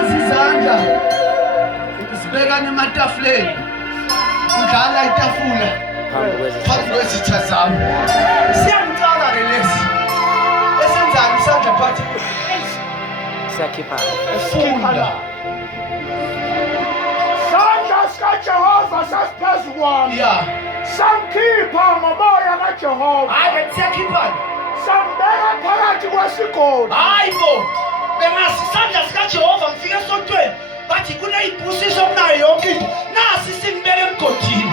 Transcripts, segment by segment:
Nazi izandla sibekane ematafuleni. Udlala itafula phambi kwezitha zami. Siyangicala ke lesi. Esenzani isandla phathi? Siyakhipha. Esifunda. Sandla sikaJehova sasiphezu kwami. Yeah. Samkhipha ngomoya kaJehova. Hayi siyakhipha. Sambeka phakathi kwesigodi. Hayibo. Bengasi isandla sikaJehova ngifike esontweni. Bathi kuneyibhusiso kunayo yonke into. Nasi simbeke emgodini.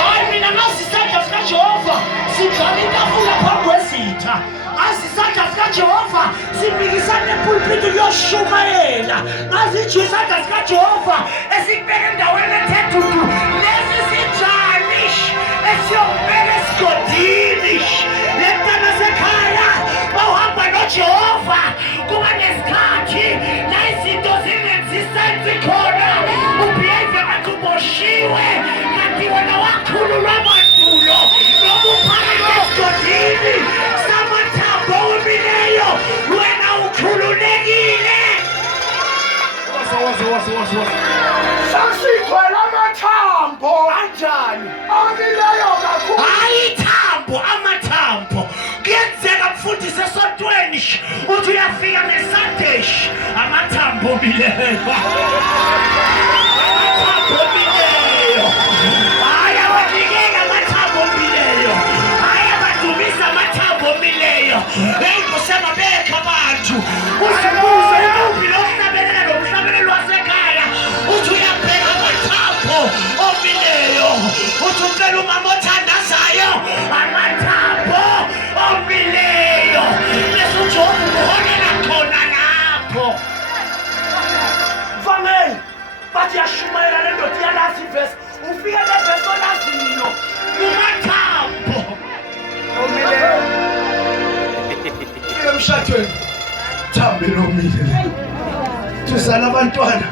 Hayi mina ngazi isandla sikaJehova sidlala itafula phambi kwezitha. Ngazi isandla sikaJehova sibikisana epulpiti kuyoshumayela. Ngazi isandla sikaJehova esikubeka endaweni ethe dudu. Lesi sinjani esiyobeka esigodini. Lentana sekhaya bawuhamba noJehova kuba nesikhathi la izinto zingenzisenzi khona. Ubhiyeve ngathi uboshiwe kanti wena wakhululwa mandulo noma uphakathi esigodini samathambo omileyo wena ukhululekile. Sasigcwele amathambo. Kanjani? Omileyo kakhulu. Hayi thambo amathambo. Kuyenzeka mfundisi esontweni uthi uyafika ngeSunday amathambo omileyo. Amathambo omileyo. Hayi abanikeli amathambo omileyo. Hayi abadumisa amathambo omileyo. Hey kusema bekha abantu. Usibuze intombi lokuhlabelela nomhlabelelo wasekhaya. Uthi uyabheka amathambo omileyo. Uthi ucela umama othandazayo amathambo omileyo. Bese uJehova ukhonela khona lapho. Mfameli bathi yashumayela le ndoda iyalazi ivesi. Ufike nevesi olaziyo. Umathambo omileyo. Ufike emshadweni. Thambe lomile. Tusala abantwana.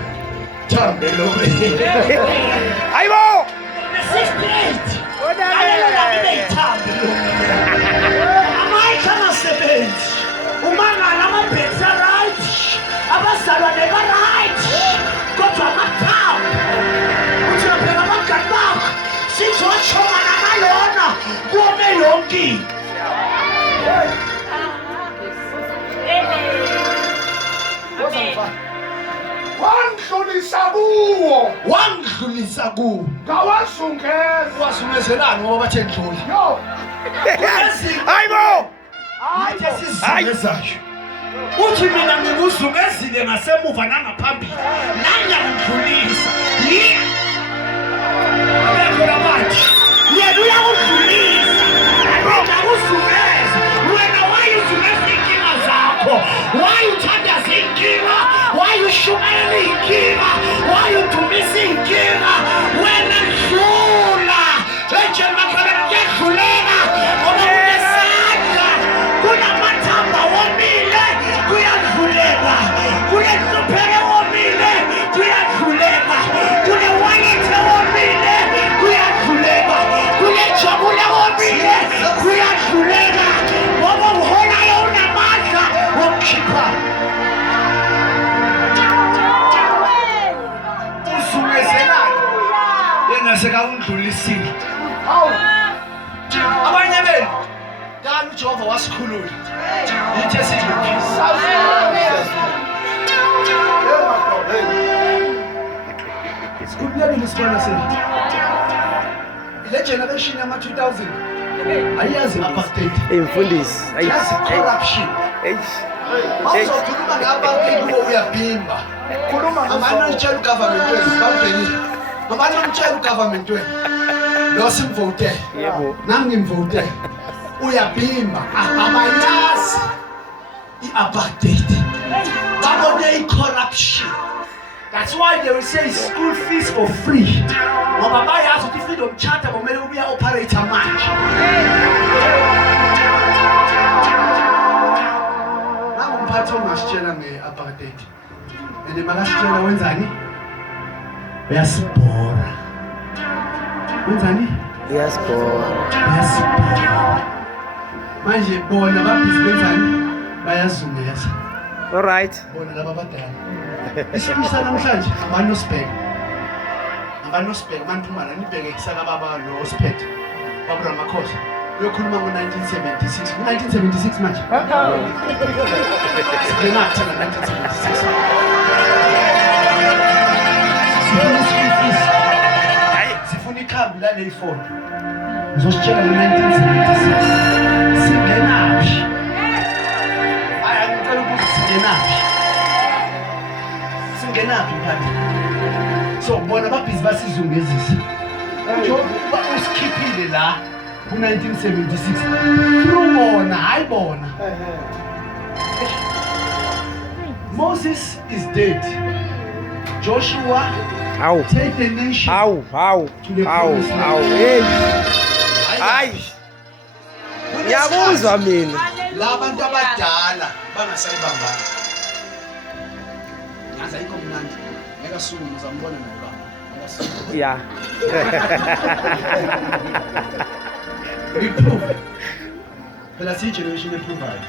Thambe lomile. Hayibo. 68. Haleluya ngiyithambe lomile. Amayikha amasebenzi. Umangala amabhekisi right. Abazalwane ba right. Kodwa amathambo. Uthi phela abangani bakho sizoshona namalona kome yonke. Wangidlulisa kuwo. Ngawazungeza. Wazungezelani ngoba bathe ndlula? Yo. Hayibo. Hayi sesizizezayo. Uthi mina ngikuzungezile ngasemuva nangaphambili. Nanya ngidlulisa. Abekho manje. Yena uyakudlulisa. Wena uzungeza. Wena wayuzungeza inkinga zakho. Wayuthandaza inkinga. Wayushumayela inkinga. Wayudumisa inkinga. Wena dlula. Nje makhala ngiyadlulela. Ngoba unesandla. Kunamathambo omile kuyadluleka. Kunenhlupheko omile kuyadluleka. Kunewayethe omile kuyadluleka. Kunejabule omile kuyadluleka. Ngoba uhonayo unamandla wokukhipha. Uzungezelani yena sekawundlulisile. Hawu. Abanye benu kanti uJehova wasikhulula. Yithi esidlulisa. Sikhululekile isibona sethu. Le generation yama 2000 ayiyazi apartheid. Imfundisi. Ayiyazi corruption. Awuzokhuluma ngabantu kubo uyabhimba. Khuluma Amanye utshela ugovernment wethu bambhekile. Amanye utshela ugovernment wethu. Lo simvote. Yebo. Nami ngimvote. Uyabhimba. Abayazi i-apartheid. Babone i-corruption. That's why they will say school fees for free. Ngoba bayazi ukuthi freedom charter kumele ubuya operator manje. Nangumphathi ongasitshela nge-apartheid. And makasitshela wenzani? Uyasibhora. Wenzani? Uyasibhora. Uyasibhora. Manje bona babhizi benzani? Bayazungeza. All right. Bona laba badala. Isibisa namhlanje abanosibheka. Abanosibheka maniphumana nibheke isaka baba lo siphethe. Baba Ramakhosi. Uyokhuluma ngo-1976. Ngo-1976 manje. Singenathi ngo-1976. Sifuna ikhambi lale-phone. Ngizositshela ngo-1976. Singenaphi? Hayi angicela ukuthi singenaphi? Singenaphi mphakathi? So bona babhizi basizungezisa. Njengoba usikhiphile la ku-1976 through bona, hayi bona. Moses is dead. Joshua take the nation to the promised land. Hayi. Ngiyakuzwa mina. Labantu abadala bangasayibambanga. Ngaza ikho mnandi. Ngeke suku ngizambona naye baba. Yeah. Reprove. Phela si generation eprovayo.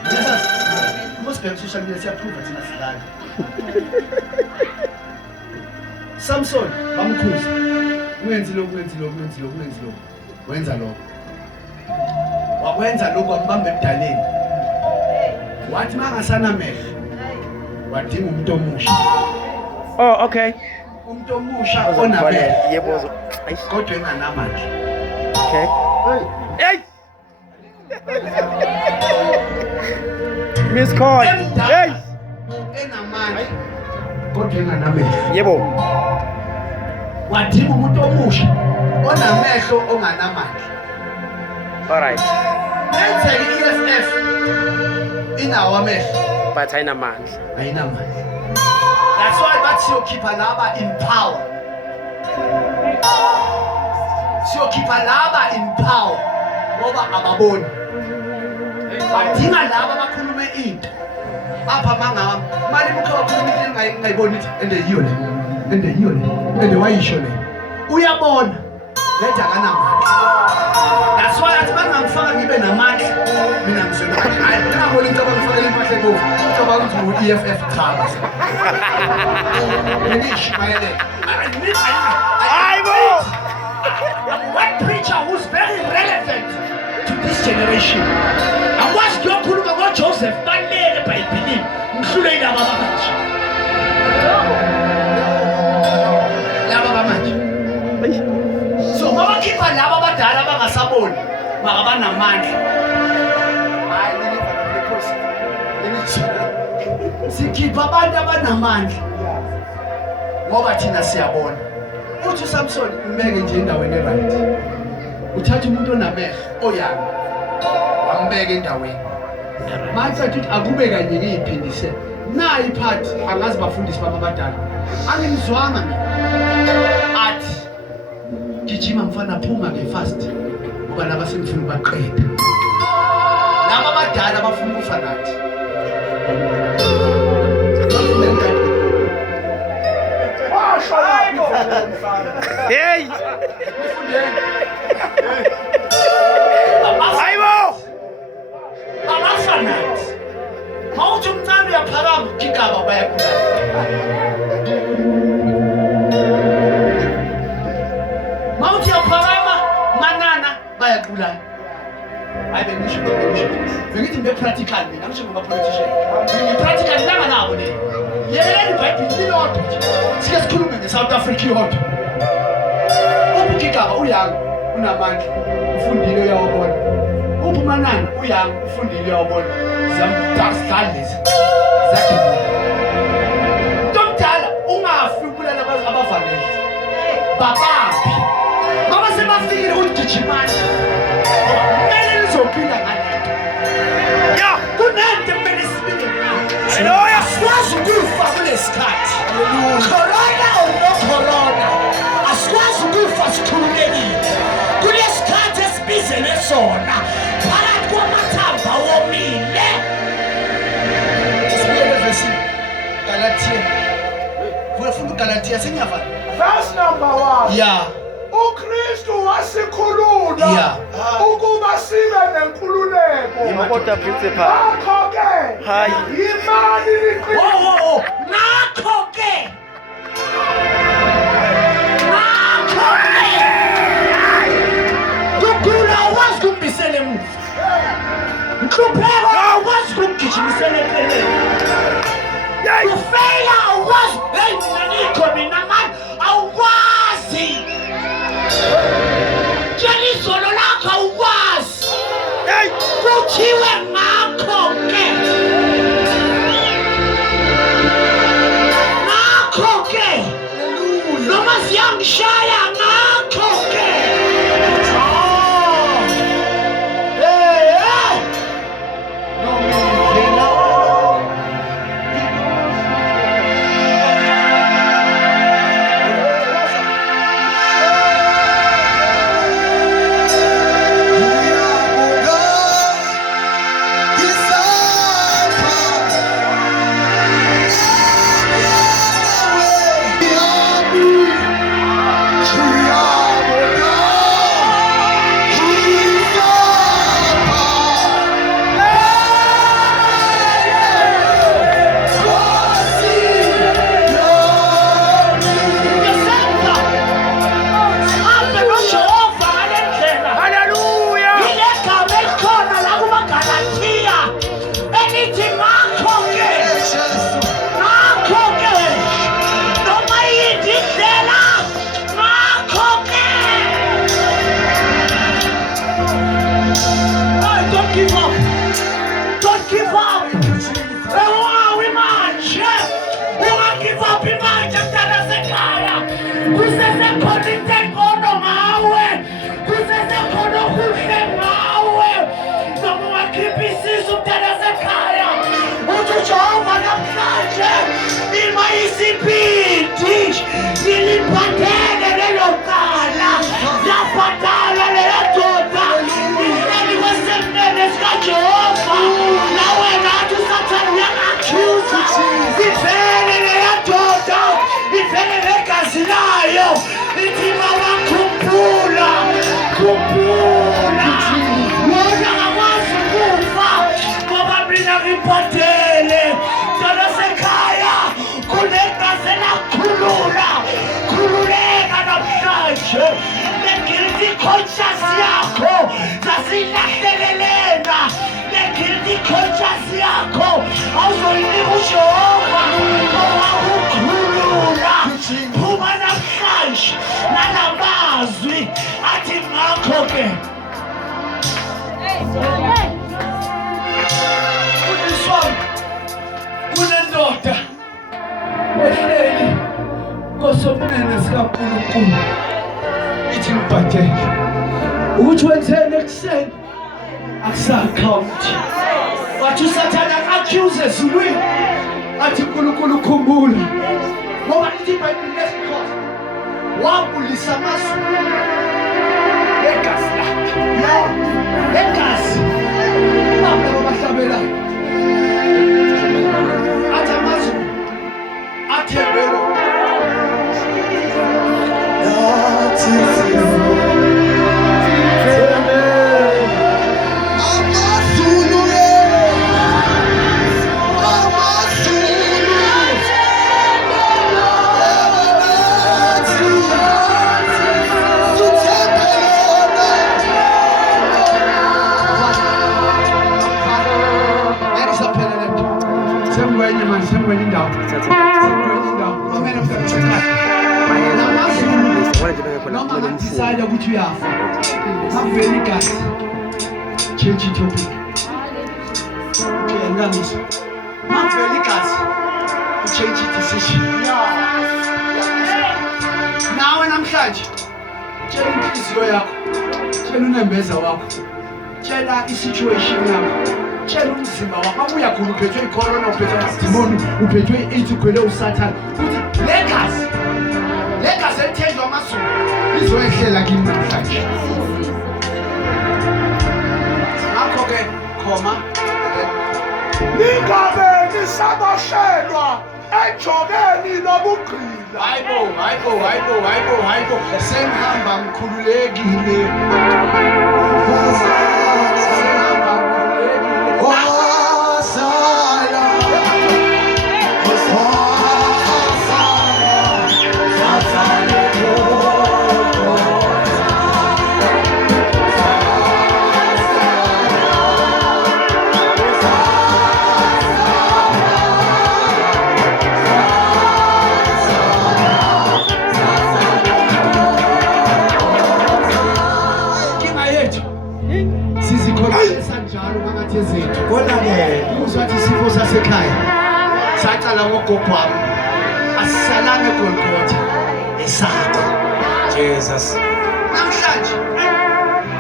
Most people social media siyaprova thina sidlala. Samson bamkhuza. Wenza lokho. Wenza lokho. Wakwenza lokho ambamba ebudaleni. Wathi mangasana mehlo. Wadinga umuntu omusha. Oh, okay. Umuntu omusha onamehlo. Yebo. Kodwa enganamandla. Okay. Hey. Miss Call. Hey. Enamandla. Kodwa enganamehlo. Yebo. Wadinga umuntu omusha onamehlo onganamandla. All right. Benza i-EFF inawo amehlo But ayinamandla. ayinamandla. That's why bathi siyokhipha laba in power. Siyokhipha laba in power ngoba ababoni. Badinga laba bakhulume into. Apha mangama mali mukho bakhuluma into engayiboni ithi ende yiyo le. Ende wayisho le. Uyabona letha kanamandla. That's why athi bangangifaka ngibe namandla mina ngizona. Hayi ngabona into abangifakela impahla ebovu. Ngoba ukuthi u-EFF chaba. Ngishmayele. Hayibo. One preacher who's very relevant to this generation. Akwazi ukukhuluma ngoJoseph balele eBhayibhelini. Ngihlule indaba abamanje. Laba abamanje. So mabakhipha laba abadala abangasaboni, makabanamandla. Hayi sikhipha abantu abanamandla. Ngoba thina siyabona. Uthi uSamson umbeke nje endaweni eright. Uthatha umuntu onamehlo oyanga. Wambeka endaweni. Manje uthi akube kanye ngiyiphindise. Na iphathi angazi bafundisi baba abadala. Angimzwanga mina. Athi gijima mfana phuma ngefast. Ngoba laba sengifuna ubaqeda. Laba abadala bafuna ukufa nathi. Hey. Hayibo. Abafana. Mawuthi umncane uyaphakama Nkgau bayakula. Mawuthi uyaphakama manana bayakula. Hayi bengisho. Bengithi mbe practical mina ngisho ngoba politician. Practical langa nabo le. Yeleni iBhayibheli lodwa nje. Sike sikhulume ngeSouth Africa yodwa. Nkgau uyanga unamandla. Ufundile uyawabona. Manana uyanga ufundile uyawabona. Ziyamdazalisa. Zakhe. Ntomdala ungafi kulala abavalele. Babaphi. Ngoba sebafikile ugijimani. Kumele nizophinda ngalento. Ya, kunento kumele sibile. Haleluya. Asikwazi ukufa kulesikhathi. Corona or no corona. Asikwazi ukufa sikhululekile. Kulesikhathi esibizele sona. Phakathi kwamathambo awomile. Sibele verse Galatia. Kufuna uGalatia senyava. Verse number 1. Yeah. uKristu wasikhulula Yeah. ukuba sibe nenkululeko. Kodwa principal. Ngakho ke Hayi. imani liqiniso. Nakho ke uyangishaya ngakho-ke. Ukuthi wenzeni ekuseni akusakhawunti. Wathi usathane accuse ezulwini athi uNkulunkulu ukhumbula ngoba lithi iBhayibheli lesikhosi wabulisa amazulu egazi lakhe. Egazi baba bahlabela athi amazulu athembelo decide ukuthi uyafa aveli kahle change topic ngamisa aveli kahle change decision nawe namhlanje tshela inhliziyo yakho tshela unembeza wakho tshela isituation yakho tshela umzimba wakho abuya khona uphethwe icorona uphethwe isidemoni uphethwe i-AIDS ukhwele usathane ukuthi legacy ethenjwa amazulu izoyehlela kimi namhlanje. Ngakho-ke khoma ningabe nisabashelwa ejokeni lobugqila. hayibo sengihamba ngikhululekile. Uzwathi isifo sasekhaya saqala ngogogo wami asisalanga eGolgotha sakho. Jesus. Namhlanje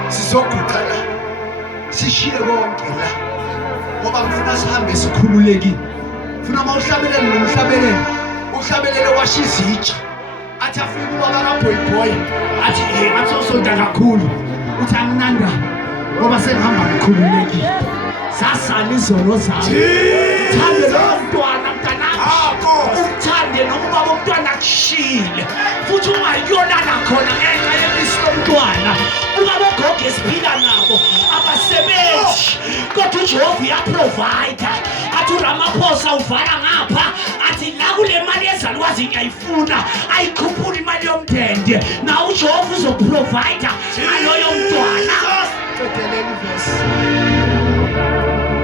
sizoguqa la. Sishiye konke la. Ngoba ngifuna sihambe sikhululekile. Ngifuna mawuhlabelele nomhlabelele. Uhlabelele washa izitsha. Athi afike ubaba kaBoy athi athi usonta kakhulu. Uthi anginanda ngoba sengihamba ngikhululekile. Sasala izono zami. Thande lo mntwana mntanami. Uthande noma umntwana kushile. Futhi ungayona khona ngenxa yemisi lomntwana. Ubaba ogogo esiphila nabo abasebenzi. Kodwa uJehova uyaprovide. Athi uRamaphosa uvala ngapha. Athi la kule mali ezalwazi ngiyayifuna. Ayikhuphula imali yomndende. Na uJehova uzoprovide aloyo mntwana. Cedeleni verse.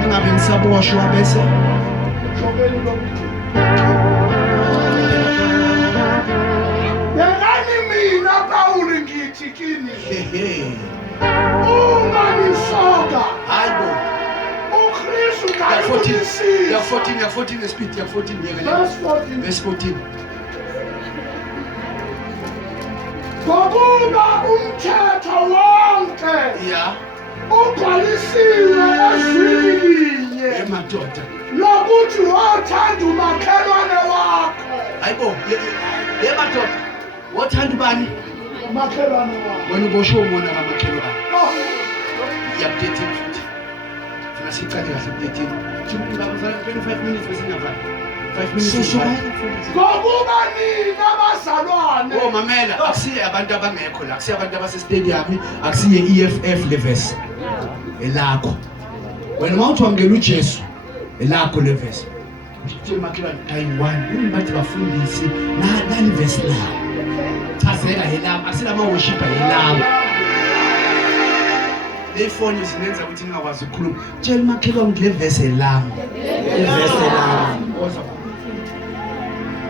Ngabe ngisaboshwa bese Jogeni lo. Yangani mina Pauli ngithi kini. Unganisoka. Hayibo. uKristu Ya 14 ngayifundisisa. 14 speed ya 14 Verse 14. verse 14. Ngokuba umthetho wonke Yeah. ubhalisiwe ezwini linye Emadoda. lokuthi wathanda umakhelwane wakho. Hayibo. Emadoda. Wathanda ubani? Umakhelwane wakho. Wena ubosho umona kamakhelwane. No. Ya 13 futhi. Funa siqale kahle 13. 25 minutes bese ngapha. 5 minutes. Ngokuba nina bazalwane. Oh mamela, akusiye abantu abangekho la, akusiye abantu abase stadium, akusiye EFF levels. Elakho. Wena mawuthi wangena uJesu, elakho levels. Uthi makhelwane Taiwan, unibathi bafundisi nani verse la. Chazela yelama, asilama worshiper yelama. Le phone isinenza ukuthi ningakwazi ukukhuluma. Tshela makhelwane le verse elama. Verse elama.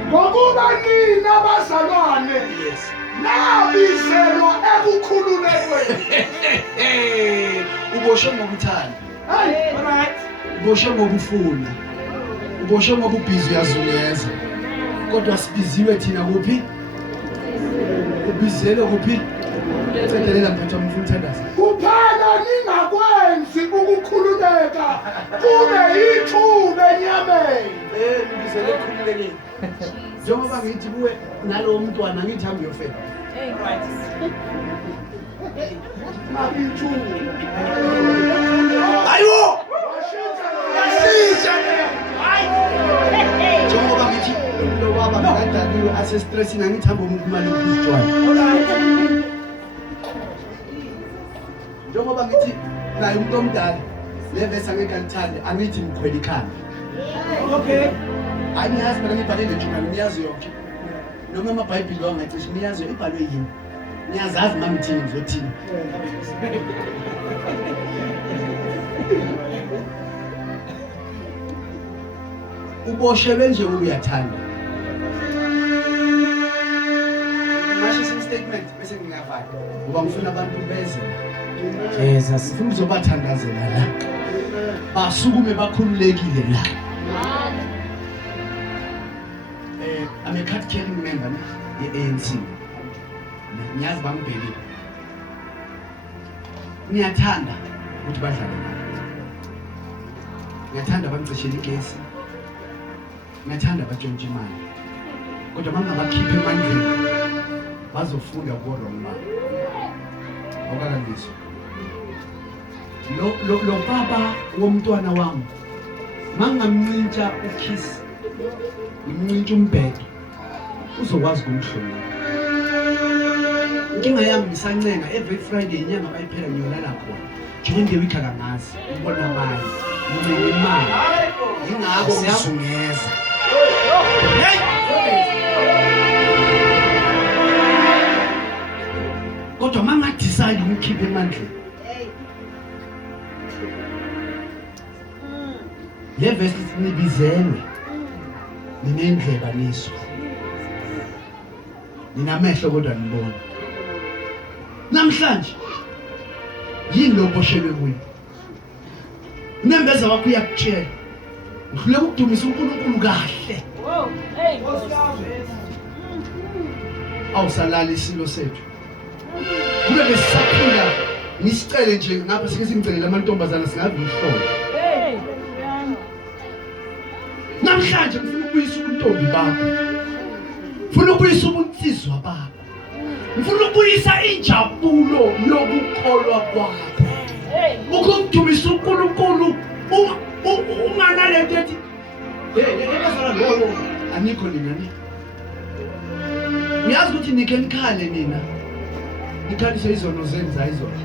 Ngokuba nina bazalwane. Yes. Nabizelwa ekukhululekweni. Uboshe ngokuthanda. Hey, alright. Uboshe ngokufuna. Uboshe ngokubhizi uyazungeza. Kodwa sibiziwe thina kuphi? Ubizele kuphi? Cedelela mphathi wamfuna uthandaza. Kuphela ningakwenzi ukukhululeka kube yithuba enyameni. Ubizele ukukhululekile. Njengoba ngithi kuwe nalowo mntwana ngithi hambe uyofela. Ayiwo! Njengoba ngithi lo baba ngadaliwe ase stress ngithi hambe umuntu imali ukuzijwaya. Njengoba ngithi naye umuntu omdala le verse angeke alithande angithi ngikhwela ikhanda. Okay. Angiyazi mina ngibhalele journal niyazi yonke. Noma amabhayibheli wangacishe niyazi ibhalwe yini. Niyazazi mangithini ngizothini. Uboshelwe nje uyathanda. Masho statement bese ngingavala. Ngoba ngifuna abantu beze. Jesus. Ngifuna uzobathandazela la. Basukume bakhululekile la. I'm a card carrying member the ANC. Ngiyazi bangibhekile. Ngiyathanda ukuthi badlale nami. Ngiyathanda bangicishele igesi. Ngiyathanda batshontshe imali. Kodwa mangabakhipha emandleni bazofunda kuwrong man. Awukalangizwa. Lo baba womntwana wami mangamncintsha ukiss. Ngimncintsha umbhedo. Uzokwazi ukumhlonipha. Inkinga yami ngisancenga every Friday inyanga bayiphela ngiyolala khona. During the week akangazi ngibona mali. Ngimele imali. Ingakho ngiyazungeza. Hey! Kodwa mangadecide ukukhipha emandleni. Le verse nibizelwe. Ninendleba niso. Ninamehlo kodwa nibona. Namhlanje yini lo boshelwe kuyo? Unembeza wakho uyakutshela. Uhluleka ukudumisa uNkulunkulu kahle. Wow, hey. awusalala isilo sethu. Kube besisaphila nisicele nje ngapha sike singicelela amantombazana singabe umhlobo. Namhlanje ngifuna ukubuyisa ubuntombi bakho. Ngifuna ukubuyisa ubunsizwa bakho. Ngifuna ukubuyisa injabulo yokukholwa kwakho. Ukudumisa uNkulunkulu unganalento ethi ekazala lo anikho nina ni. Uyazi ukuthi nike nikhale nina. Nikhalise izono zenu zayizona.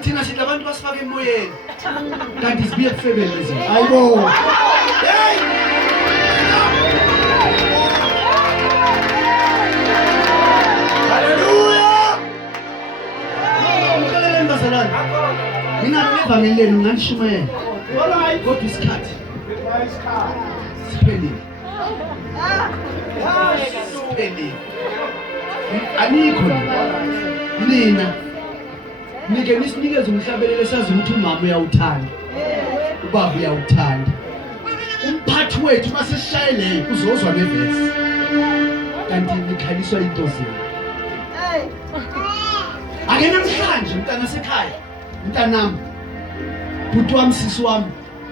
Thina sithi abantu basifaka emoyeni. Kanti sibiye kufebeni lezi. Hayibo. Hey! Hallelujah! Ngicela mbazalwane. Mina ngivangeli lenu nganishumayela. Alright, go to isikhathi. Spelling. Spelling. Anikho nina. Nike nisinikeze umhlabelelo sazi ukuthi umama uyawuthanda. Ubaba uyawuthanda. Umphathi wethu masishayele uzozwa ngevesi. Kanti nikhaliswa into zenu. Ake namhlanje mntana sekhaya. Mntanami. Bhuti wami sisi wami.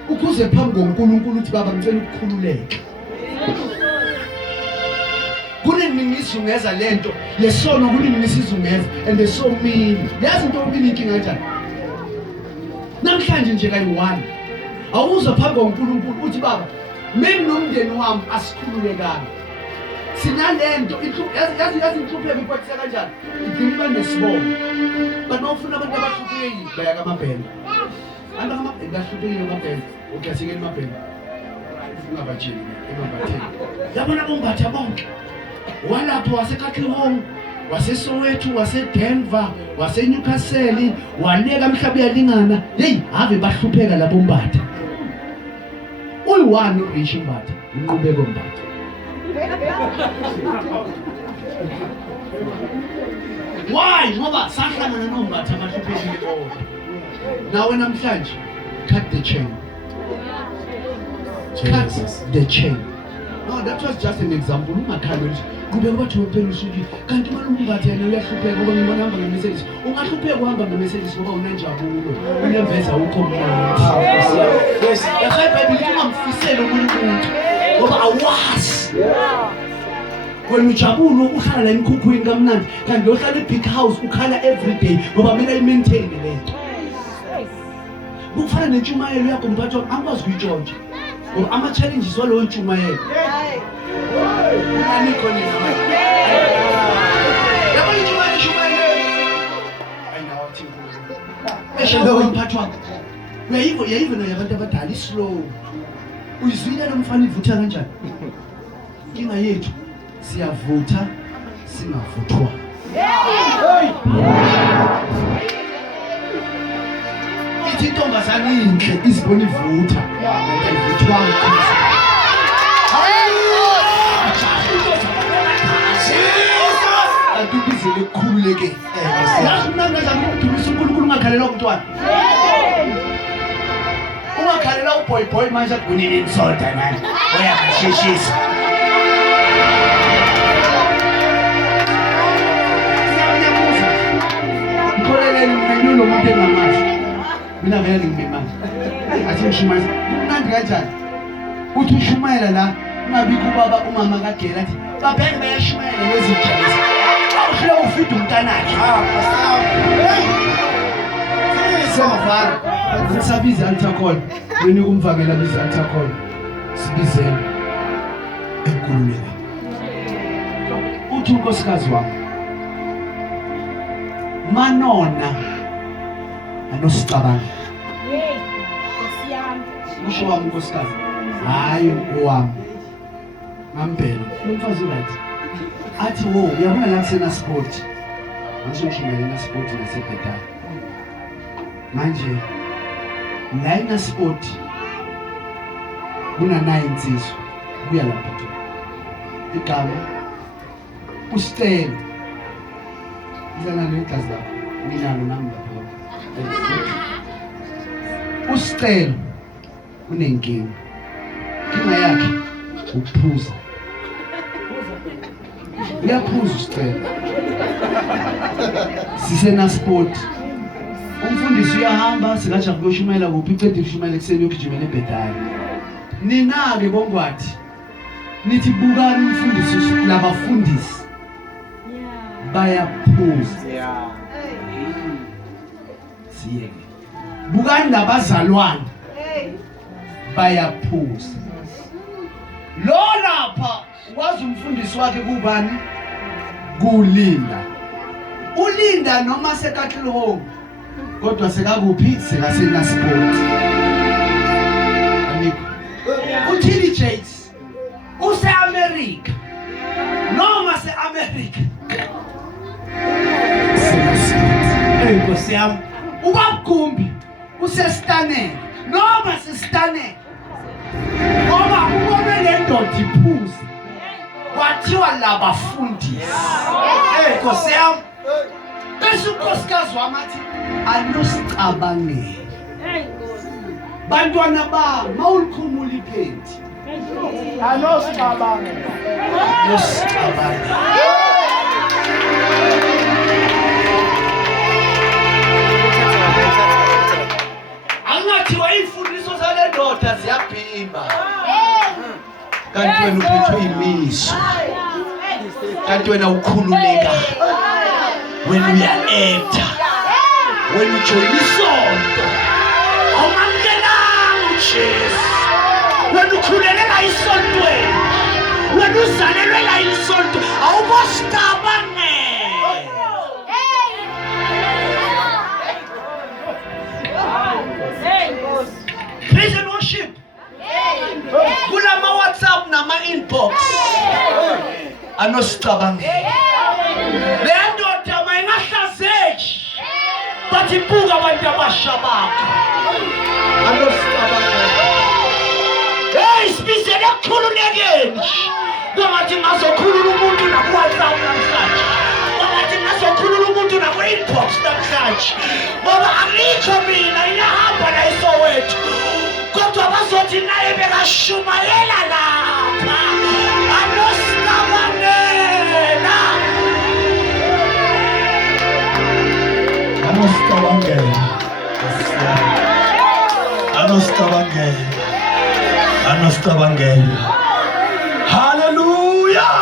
Ukuze phambi koNkulunkulu uthi baba ngicela ukukhululeka. Kuningisungeza lento lesono kuningisizungeza and there's so mean. Yazi into omini inkinga kanjani? Namhlanje nje kayi1. Awuzwa phambi koNkulunkulu uthi baba mina nomndeni wami asikhululekanga. Sinalento yazi inhlupheko ikwatisa kanjani? Idinga nesibongo. Banofuna abantu abahluphekile baya kaMabhena. Anda kaMabhena ahluphekile kaMabhena. Okay asike eMabhena. Ungabajini eMabhatheni. Yabona bombatha bonke. Walapho waseKatlehong, waseSoweto, waseDenver, waseNewcastle, waleka mhlaba uyalingana. Hey, ave bahlupheka labo Mbatha. Uyi1 uRich Mbatha, inqubeko Mbatha. Why? Ngoba sahlangana noMbatha abahluphekile bonke. Nawe namhlanje cut the chain. Cut the chain. No, that was just an example. Ungakhali kube bathi wena usuki kanti manje umbathe yena uyahlupheka ngoba ngibona hamba ngeMercedes. Ungahlupheka uhamba ngeMercedes ngoba unenjabulo. Unemveza ukho mnandi. Yes. YaseBhayibheli ungamfisela uNkulunkulu ngoba awazi. Wena ujabulo uhlala la emkhukhwini kamnandi kanti uhlala eBig House ukhala every day ngoba mina i-maintain lento. Kufana nentshumayelo yakho mphathi wami angikwazi ukuyitshontsha. Ngoba ama-challenges walowo ntshumayelo. Anikho nina manje. Yabona intshumayelo. Ayinawo athi Nkulunkulu. Eshawo mphathi wami. Uyayiva nayabantu abadala islow. Uyizwile lo mfana ivutha kanjani? Inkinga yethu siyavutha singavuthwa. Ithi intombazane inhle izibona ivutha ayivuthwanga. Akubize lekhululeke. Yazi mina ngazama ukudumisa uNkulunkulu ungakhalela umntwana. Ungakhalela uboy manje akunini insolda manje. Uyakasheshisa. Ngikholeleni mina lo muntu engamazi. Mina vele ngimemanga. Athi ngishumayela. Kumnandi kanjani? Uthi ushumayela la ungabikho ubaba umama kaGela athi babheke bayashumayela lezi njalo. Awuhle ufida umntanakhe. Sefara. Ngisabiza althakol. Wena kumvakela biza althakol. Sibizele. Enkululeko. Uthi unkosikazi wami. Manona anosicabanga. Usho wami unkosikazi. Hayi owami. Ngambhela. Umfazi wathi athi wo uyabona la kusena sport. Ngisho na sport nasebhetani. Manje la ina sport kuna 9 insizwa kuya lapha tu. Igama usicela izana negazi lapho nginalo nami lapho. Usicela unenkinga. inkinga yakhe ukuphuza. Uyaphuza usicela. Sisena sport. Umfundisi uyahamba singathi akuyoshumayela kuphi icede kushumayela ekseni yokujimela ebhedala. Nina-ke bongwathi nithi bukani umfundisi labafundisi bayaphuza. Siyeke. Bukani nabazalwane bayaphuza. Lo lapha wazi umfundisi wakhe kubani? Kulinda. Ulinda noma sekatli home kodwa sekakuphi? Sekasena sport. Anikho. Uthini James? Use America. Noma se America. Sena sport. Nkosi yami. Ubabugumbi usestaneni noma sistaneni. Ngoba ubone le ndoda iphuza. Kwathiwa labafundisi. Nkosi yami. Bese unkosikazi wami athi anosicabangela. Bantwana bami mawulikhumula iphendi. Anosicabangela. Anosicabangela. Angathiwa imfundiso zale ndoda ziyabhimba. Kanti wena uphethwe imiso. Kanti wena ukhululeka. When we are enter, when we join the sonto, awumangelanga uJesu. When ukhulelela isontweni, when uzalelwela isonto, awubosicabangela. Praise and worship. Kula ma WhatsApp na ma inbox. Anosicabangela. But ibuka abantu abasha bakho. Anosicabangela. Hey, sibizele ukukhululekeni. Ngoba ngazokhulula umuntu na WhatsApp namhlanje. Ngoba ngazokhulula umuntu na inbox namhlanje. Ngoba alikho mina iyahamba la iSoweto. Kodwa bazothi naye bekashumayela lapha. Anosicabangela. Anosicabangela. Hallelujah.